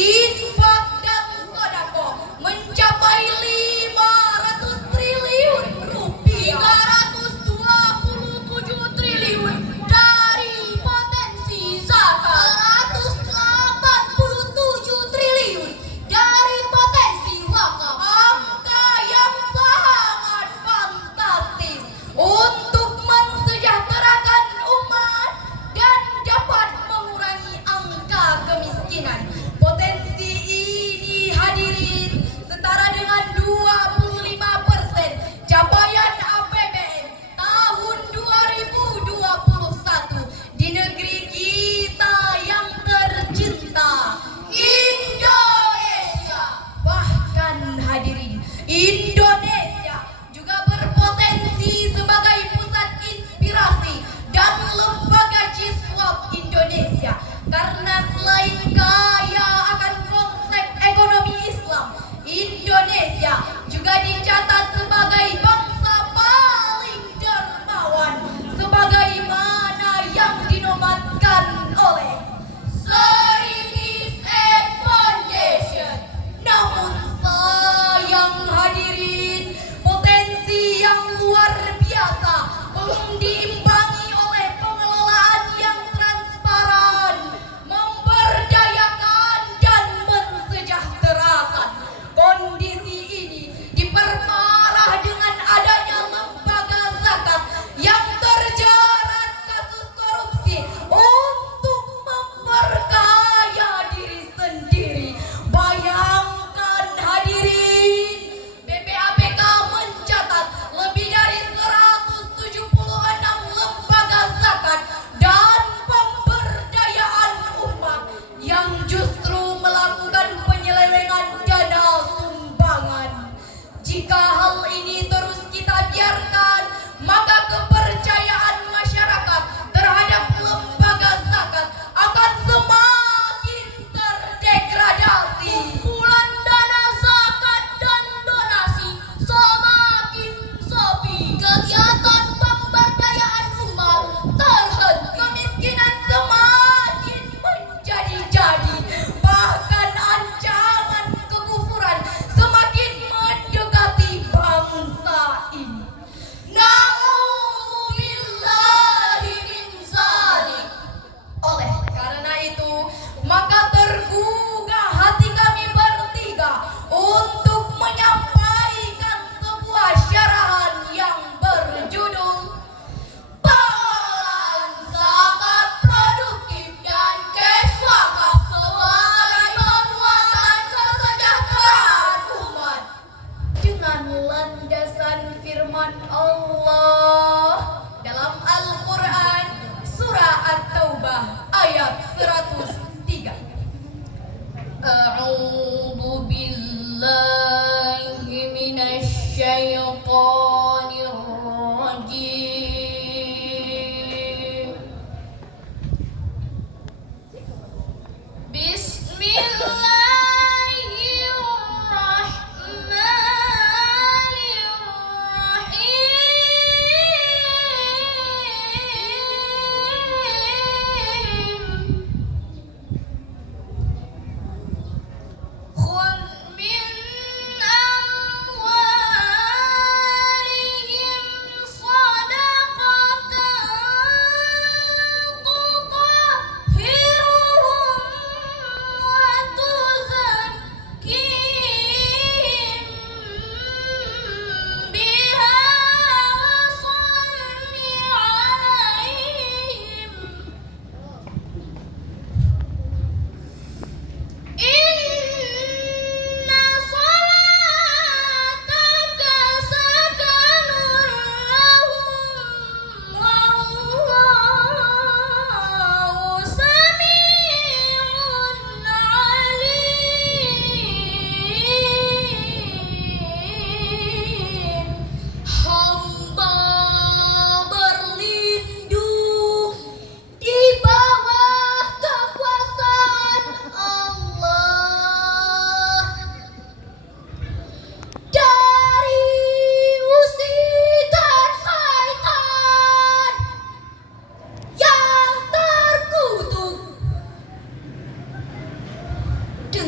infak dan sodako mencapai 500 triliun rupiah, 327 triliun dari potensi zakat, 187 triliun dari potensi wakaf. Angka yang sangat fantastis untuk mensejahterakan umat dan dapat mengurangi angka kemiskinan. Potensi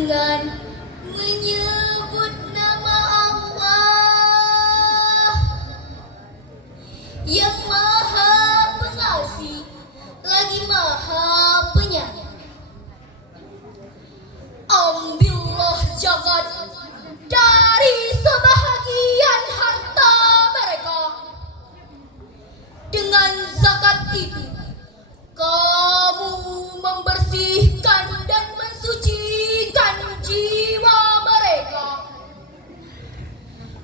dengan menyebut nama Allah yang Maha Pengasih lagi Maha Penyayang. Ambillah zakat dari sebahagian harta mereka. Dengan zakat itu kamu membersihkan dan mensucikan jiwa mereka.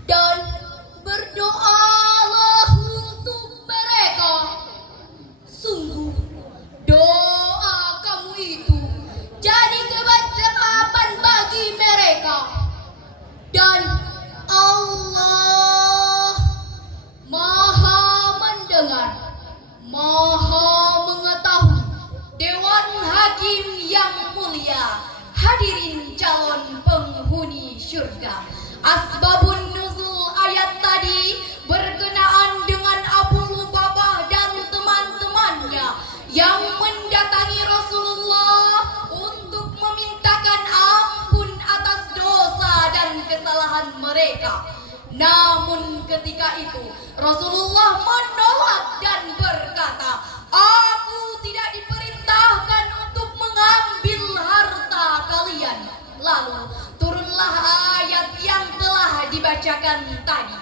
Dan berdoalah untuk mereka. Sungguh doa kamu itu jadi keberkahan bagi mereka. Dan Allah Maha mendengar, Maha mengetahui. Dewan Hakim yang mulia, hadirin calon penghuni syurga. Asbabun nuzul ayat tadi berkenaan dengan Abu Lubabah dan teman-temannya yang mendatangi Rasulullah untuk memintakan ampun atas dosa dan kesalahan mereka. Namun ketika itu Rasulullah menolak dan berkata, "Aku tidak diperintahkan untuk mengambil harta kalian." Lalu turunlah ayat yang telah dibacakan tadi.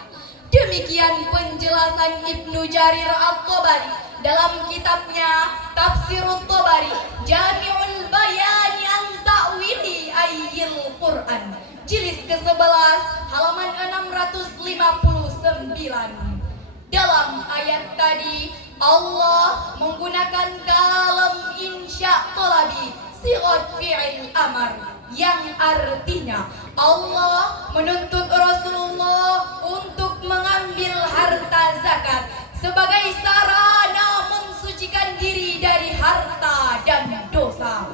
Demikian penjelasan Ibnu Jarir At-Tabari dalam kitabnya Tafsirut Tabari, Jami'ul Bayani an Ta'wili Ayyil Quran, jilid ke-11 halaman 659. Dalam ayat tadi Allah menggunakan kalam insya talabi sigat fi'il amar yang artinya Allah menuntut Rasulullah untuk mengambil harta zakat sebagai sarana mensucikan diri dari harta dan dosa.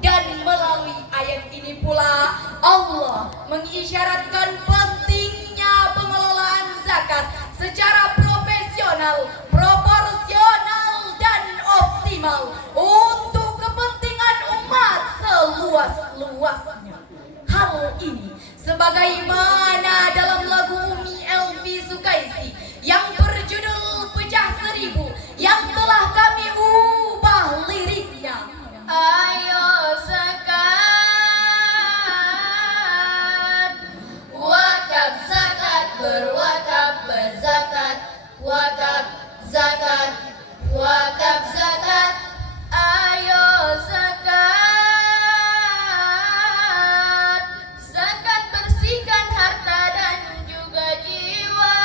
Dan melalui ayat ini pula Allah mengisyaratkan pentingnya pengelolaan zakat secara profesional, proporsional dan optimal untuk kepentingan umat seluas-luasnya. Hal ini sebagaimana dalam lagu Umi Elvi Sukaisi yang berjudul Pecah Seribu yang telah kami ubah liriknya. Ayo zakat, wakaf zakat, berwakaf berzakat, wakaf zakat, wakaf zakat. Ayo zakat, zakat bersihkan harta dan juga jiwa,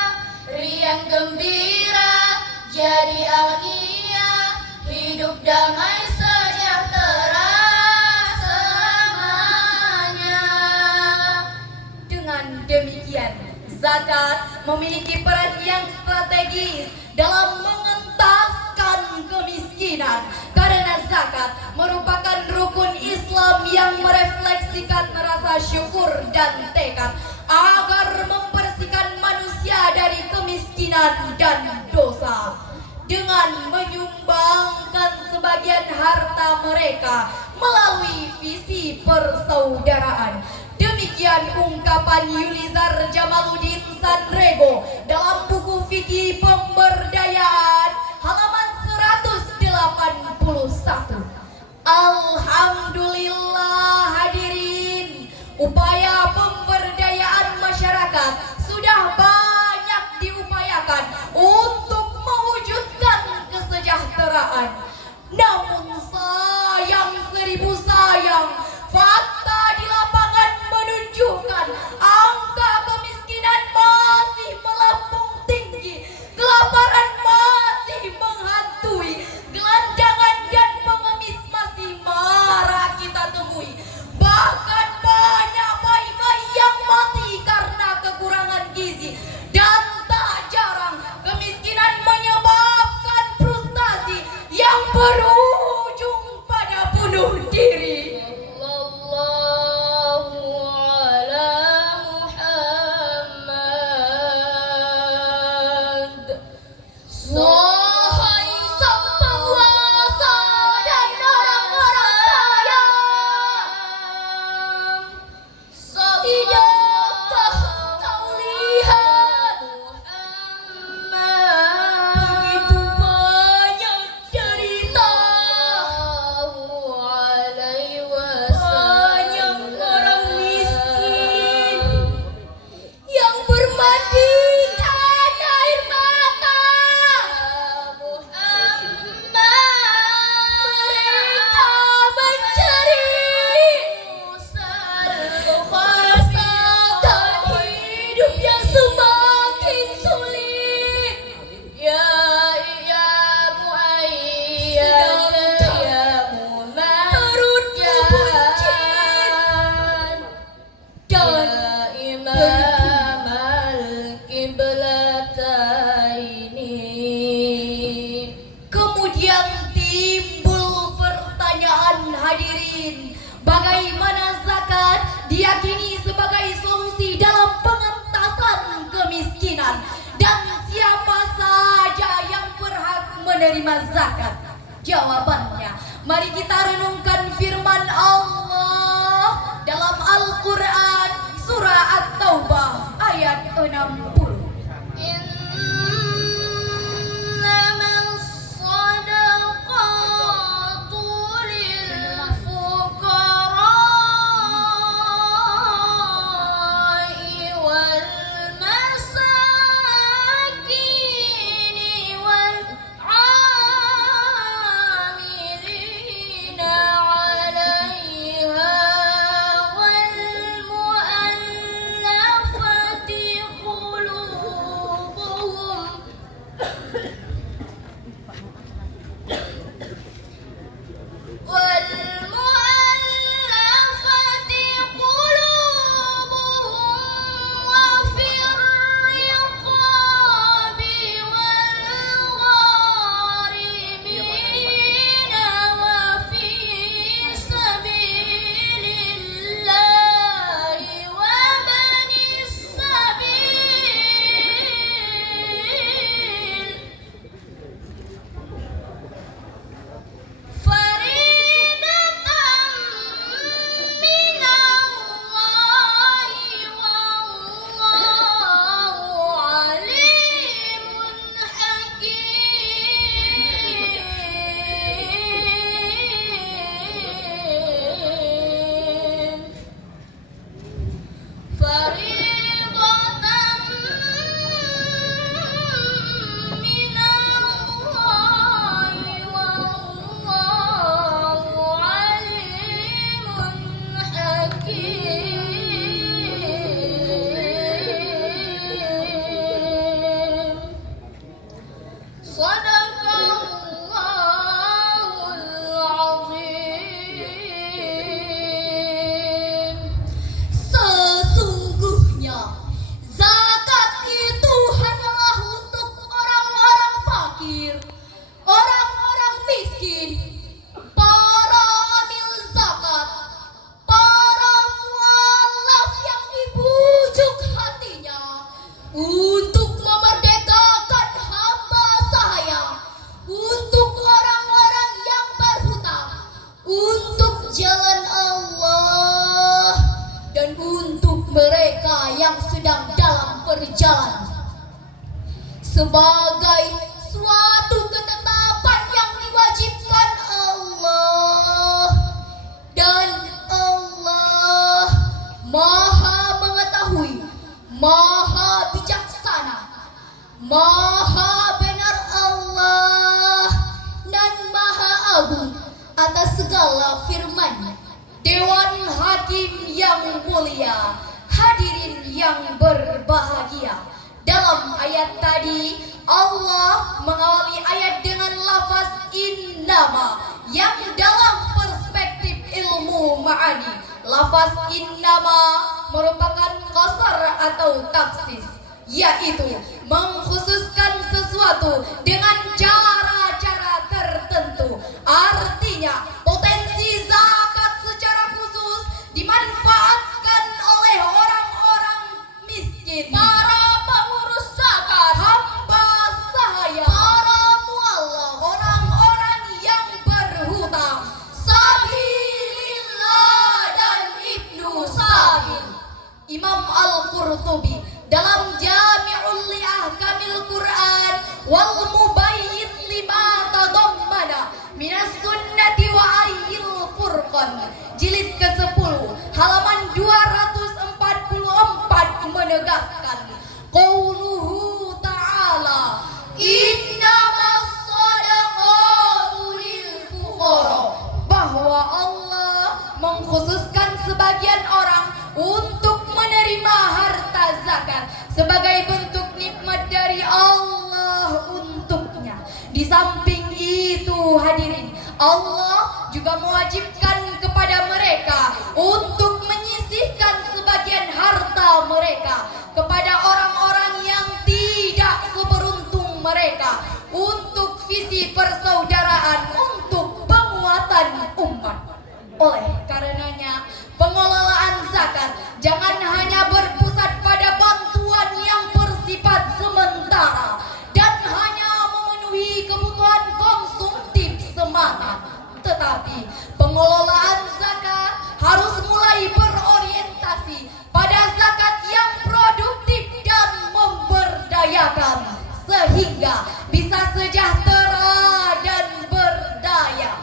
riang gembira jadi algia, hidup damai sejahtera selamanya. Dengan demikian, zakat memiliki peran yang strategis dalam mengentaskan kemiskinan karena zakat merupakan rukun Islam yang merefleksikan rasa syukur dan tekad agar membersihkan manusia dari kemiskinan dan dosa dengan menyumbangkan sebagian harta mereka melalui visi persaudaraan. Demikian ungkapan Yulizar Jamaluddin Sanrego dalam buku fikih pemberdayaan halaman 181. Alhamdulillah hadirin, upaya pemberdayaan masyarakat sudah banyak diupayakan untuk mewujudkan kesejahteraan. Namun sayang seribu sayang, fakta di lapangan menunjukkan angka kemiskinan masih melambung tinggi, kelaparan masih menghantui, gelandangan dan pengemis masih marak kita temui. Bahkan banyak Ya Imam al-Qiblataini. Kemudian timbul pertanyaan hadirin, bagaimana zakat diyakini sebagai solusi dalam pengentasan kemiskinan, dan siapa saja yang berhak menerima zakat? Jawabannya, mari kita renungkan firman Allah dalam Al-Quran surah At-Taubah ayat 60. Sebagai suatu ketetapan yang diwajibkan Allah, dan Allah Maha mengetahui, Maha bijaksana, Maha benar Allah, dan Maha agung atas segala firman-Nya. Dewan Hakim yang mulia, hadirin yang berbahagia. Dalam ayat tadi, Allah mengawali ayat dengan lafaz innama, yang dalam perspektif ilmu ma'ani, lafaz innama merupakan qasar atau taksis, yaitu mengkhususkan sesuatu dengan cara-cara tertentu. Artinya, potensi zakat secara khusus dimanfaatkan oleh orang-orang miskin, para pengurus zakat, hamba sahaya, para mualaf, orang-orang yang berhutang, sabilillah dan ibnu sabil. Imam Al-Qurtubi dalam Jami'ul Li'ahkamil Quran wal Mubayyin lima tadammana minas sunnati wa ayyil furqan, jilid ke-10 halaman 244 menegaskan qauluhu ta'ala innamas shadaqatu lil fuqara, bahwa Allah mengkhususkan sebagian orang untuk menerima harta zakat sebagai bentuk nikmat dari Allah untuknya. Di samping itu hadirin, Allah juga mewajibkan kepada mereka untuk menyisihkan sebagian harta kepada mereka, kepada orang-orang yang tidak seberuntung mereka, untuk visi persaudaraan, untuk penguatan umat. Oleh karenanya, pengelolaan zakat jangan hanya berpusat pada bantuan yang bersifat sementara dan hanya memenuhi kebutuhan konsumtif semata, tetapi pengelolaan zakat harus mulai berorientasi pada zakat yang produktif dan memberdayakan, sehingga bisa sejahtera dan berdaya.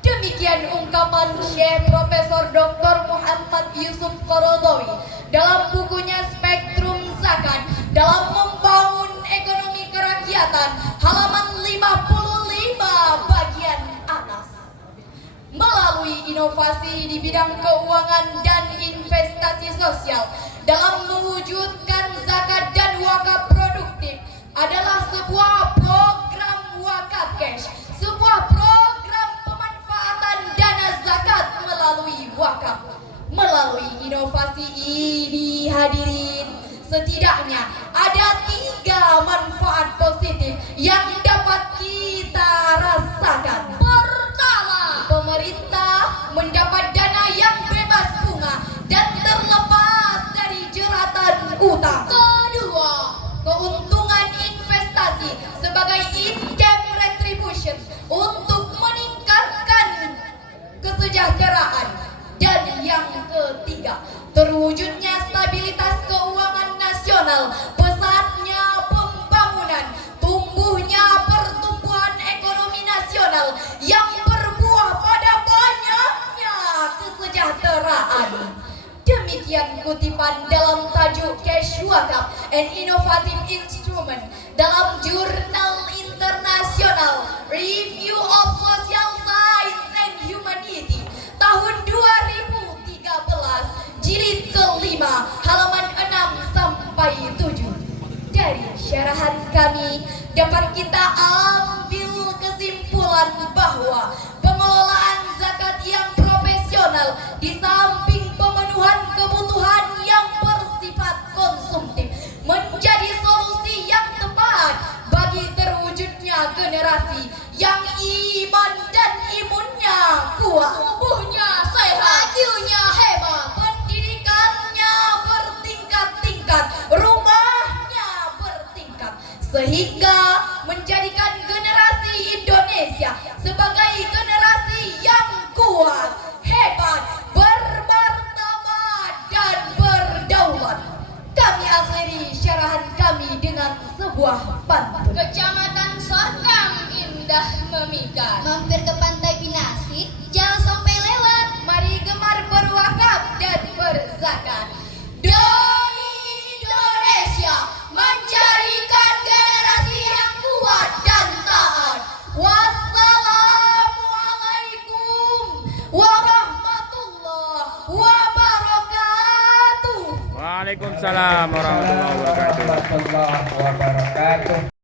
Demikian ungkapan Syekh Profesor Dr. Muhammad Yusuf Qaradawi dalam bukunya Spektrum Zakat dalam Membangun Ekonomi Kerakyatan, halaman 55 bagian atas. Melalui inovasi di bidang keuangan dan investasi sosial dalam mewujudkan zakat dan wakaf produktif adalah sebuah program wakaf cash, sebuah program pemanfaatan dana zakat melalui wakaf. Melalui inovasi ini, hadirin, setidaknya ada 3 manfaat positif yang dapat kita rasakan. Pertama, pemerintah mendapat dana yang bebas bunga dan terlepas dari jeratan utang. Kedua, keuntungan investasi sebagai income retribution untuk meningkatkan kesejahteraan. Dan yang ketiga, terwujudnya stabilitas keuangan nasional, pesatnya pembangunan, tumbuhnya pertumbuhan ekonomi nasional yang berbuah pada banyaknya kesejahteraan. Demikian kutipan dalam tajuk Cash Wakaf, an Innovative Instrument, dalam jurnal internasional Review of Social Science and Humanity tahun 2013, jilid kelima, halaman 6 sampai 7. Dari syarahan kami dapat kita ambil kesimpulan bahwa pengelolaan zakat yang profesional di samping pemenuhan kebutuhan yang bersifat konsumtif menjadi solusi yang tepat bagi terwujudnya generasi yang iman dan imunnya kuat, tubuhnya sehat, IQ-nya hebat, pendidikannya bertingkat-tingkat, rumahnya bertingkat, sehingga menjadikan generasi Indonesia sebagai generasi yang kuat, hebat, bermartabat dan berdaulat. Kami akhiri syarahan kami dengan sebuah pantun. Kecamatan Sorkam indah memikat, Mampir ke Pantai Pinasih, jangan sampai lewat. Mari gemar berwakaf dan berzakat. Doi Indonesia mencarikan generasi yang kuat dan taat. Wassalamualaikum warahmatullahi wabarakatuh. Waalaikumsalam warahmatullahi wabarakatuh.